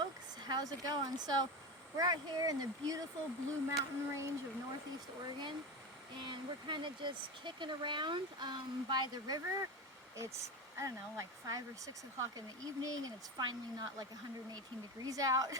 folks, how's it going? So we're out here in the beautiful Blue Mountain range of northeast Oregon, and we're kind of just kicking around by the river. It's, I don't know, like 5 or 6 o'clock in the evening, and it's finally not like 118 degrees out.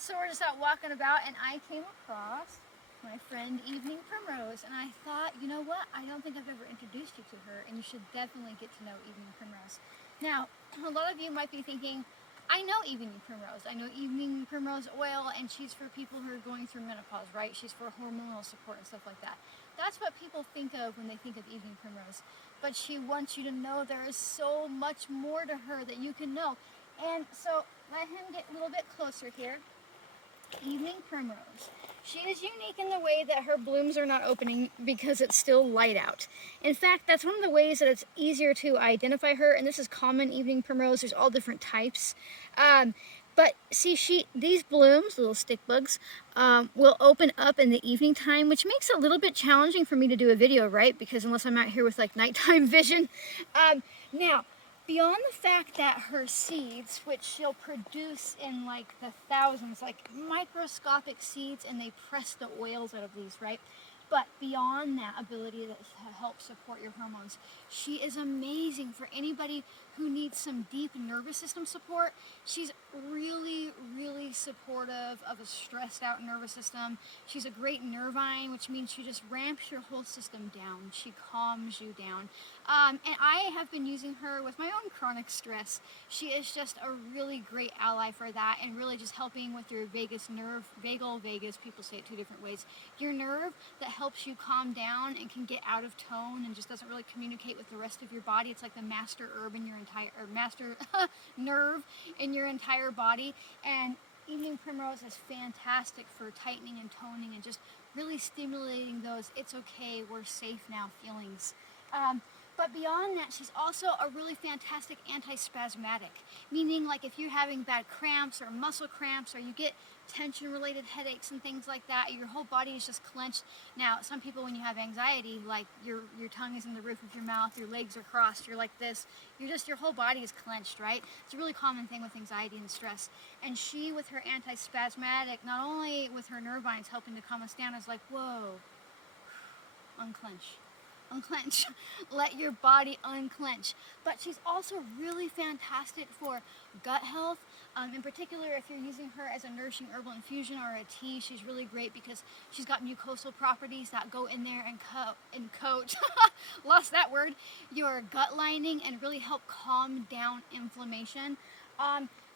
So we're just out walking about, and I came across my friend Evening Primrose, and I thought, you know what, I don't think I've ever introduced you to her, and you should definitely get to know Evening Primrose. Now, a lot of you might be thinking, I know Evening Primrose. I know Evening Primrose oil, and she's for people who are going through menopause, right? She's for hormonal support and stuff like that. That's what people think of when they think of Evening Primrose. But she wants you to know there is so much more to her that you can know. And so let him get a little bit closer here. Evening Primrose. She is unique in the way that her blooms are not opening because it's still light out. In fact, that's one of the ways that it's easier to identify her, and this is common Evening Primrose. There's all different types. But see, these blooms, little stick bugs, will open up in the evening time, which makes it a little bit challenging for me to do a video, right? Because unless I'm out here with like nighttime vision. Now, beyond the fact that her seeds, which she'll produce in like the thousands, like microscopic seeds, and they press the oils out of these, right? But beyond that ability to help support your hormones, she is amazing for anybody who needs some deep nervous system support. She's really, really supportive of a stressed out nervous system. She's a great nervine, which means she just ramps your whole system down. She calms you down. And I have been using her with my own chronic stress. She is just a really great ally for that, and really just helping with your vagus nerve, vagal vagus, people say it two different ways. Your nerve that helps you calm down and can get out of tone and just doesn't really communicate with the rest of your body. It's like the master herb in your entire, or master nerve in your entire body. And Evening Primrose is fantastic for tightening and toning and just really stimulating those "it's okay, we're safe now" feelings. But beyond that, she's also a really fantastic antispasmodic, meaning like if you're having bad cramps or muscle cramps, or you get tension-related headaches and things like that, your whole body is just clenched. Now, some people, when you have anxiety, like your tongue is in the roof of your mouth, your legs are crossed, you're like this, your whole body is clenched, right? It's a really common thing with anxiety and stress. And she, with her antispasmodic, not only with her nervines helping to calm us down, is like, whoa, unclench. Unclench. Let your body unclench. But she's also really fantastic for gut health. In particular, if you're using her as a nourishing herbal infusion or a tea, she's really great because she's got mucosal properties that go in there and coat lost that word, your gut lining, and really help calm down inflammation.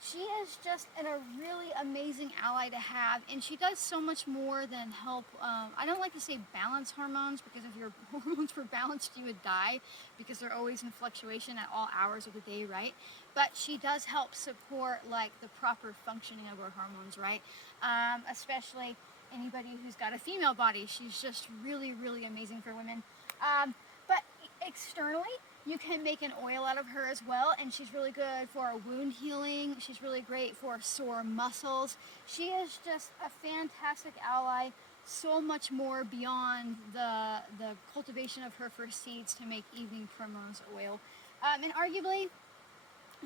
She is just a really amazing ally to have, and she does so much more than help. I don't like to say balance hormones, because if your hormones were balanced, you would die, because they're always in fluctuation at all hours of the day, right? But she does help support like the proper functioning of our hormones, right? Especially anybody who's got a female body. She's just really, really amazing for women. But externally, you can make an oil out of her as well, and she's really good for wound healing. She's really great for sore muscles. She is just a fantastic ally, so much more beyond the cultivation of her first seeds to make Evening Primrose oil. And arguably,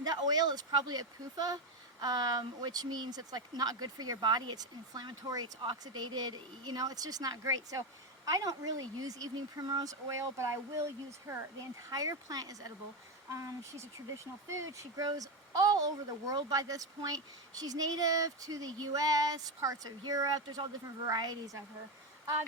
that oil is probably a PUFA, which means it's like not good for your body. It's inflammatory, it's oxidated, you know, it's just not great. So I don't really use Evening Primrose oil, but I will use her. The entire plant is edible. She's a traditional food. She grows all over the world by this point. She's native to the US, parts of Europe. There's all different varieties of her.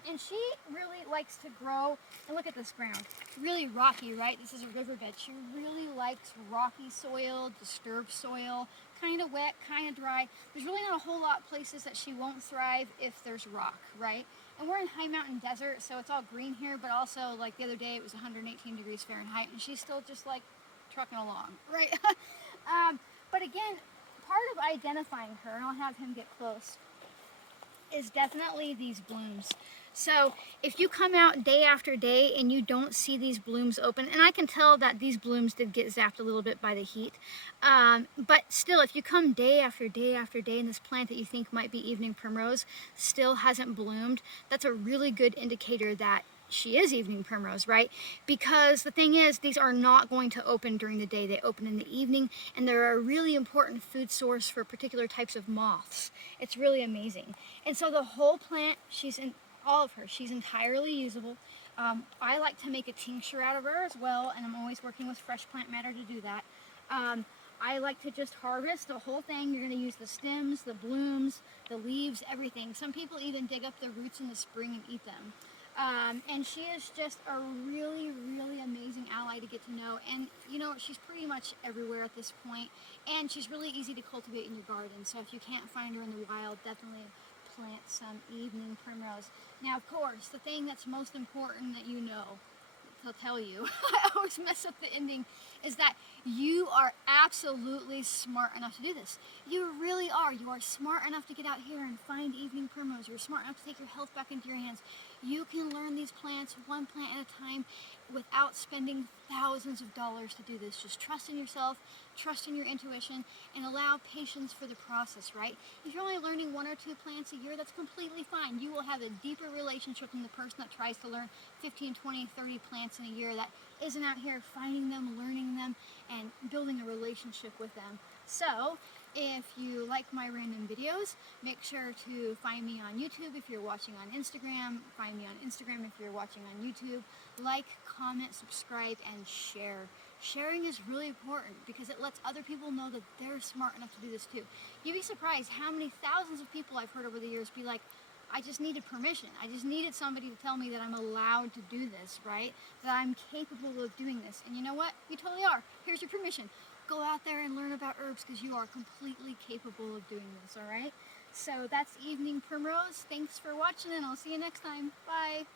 And she really likes to grow, and look at this ground, really rocky, right? This is a riverbed. She really likes rocky soil, disturbed soil, kind of wet, kind of dry. There's really not a whole lot of places that she won't thrive if there's rock, right? And we're in high mountain desert, so it's all green here, but also like the other day it was 118 degrees Fahrenheit, and she's still just like trucking along, right? But again, part of identifying her, and I'll have him get close, is definitely these blooms. So if you come out day after day and you don't see these blooms open, and I can tell that these blooms did get zapped a little bit by the heat, but still, if you come day after day after day and this plant that you think might be Evening Primrose still hasn't bloomed, that's a really good indicator that she is evening primrose, right? Because the thing is, these are not going to open during the day. They open in the evening, and they're a really important food source for particular types of moths. It's really amazing. And so the whole plant, all of her, she's entirely usable. I like to make a tincture out of her as well, and I'm always working with fresh plant matter to do that. I like to just harvest the whole thing. You're going to use the stems, the blooms, the leaves, everything. Some people even dig up the roots in the spring and eat them. And she is just a really, really amazing ally to get to know. And you know, she's pretty much everywhere at this point, and she's really easy to cultivate in your garden. So if you can't find her in the wild, definitely plant some evening primrose. Now, of course, the thing that's most important that you know, to tell you, I always mess up the ending, is that you are absolutely smart enough to do this. You really are. You are smart enough to get out here and find evening primrose. You're smart enough to take your health back into your hands. You can learn these plants one plant at a time without spending thousands of dollars to do this. Just trust in yourself, trust in your intuition, and allow patience for the process, right? If you're only learning 1 or 2 plants a year, that's completely fine. You will have a deeper relationship than the person that tries to learn 15, 20, 30 plants in a year that isn't out here finding them, learning them, and building a relationship with them. So, if you like my random videos, make sure to find me on YouTube if you're watching on Instagram. Find me on Instagram if you're watching on YouTube. Like, comment, subscribe, and share. Sharing is really important because it lets other people know that they're smart enough to do this too. You'd be surprised how many thousands of people I've heard over the years be like, I just needed permission. I just needed somebody to tell me that I'm allowed to do this, right? That I'm capable of doing this. And you know what? You totally are. Here's your permission. Go out there and learn about herbs because you are completely capable of doing this, all right? So that's Evening Primrose. Thanks for watching, and I'll see you next time. Bye.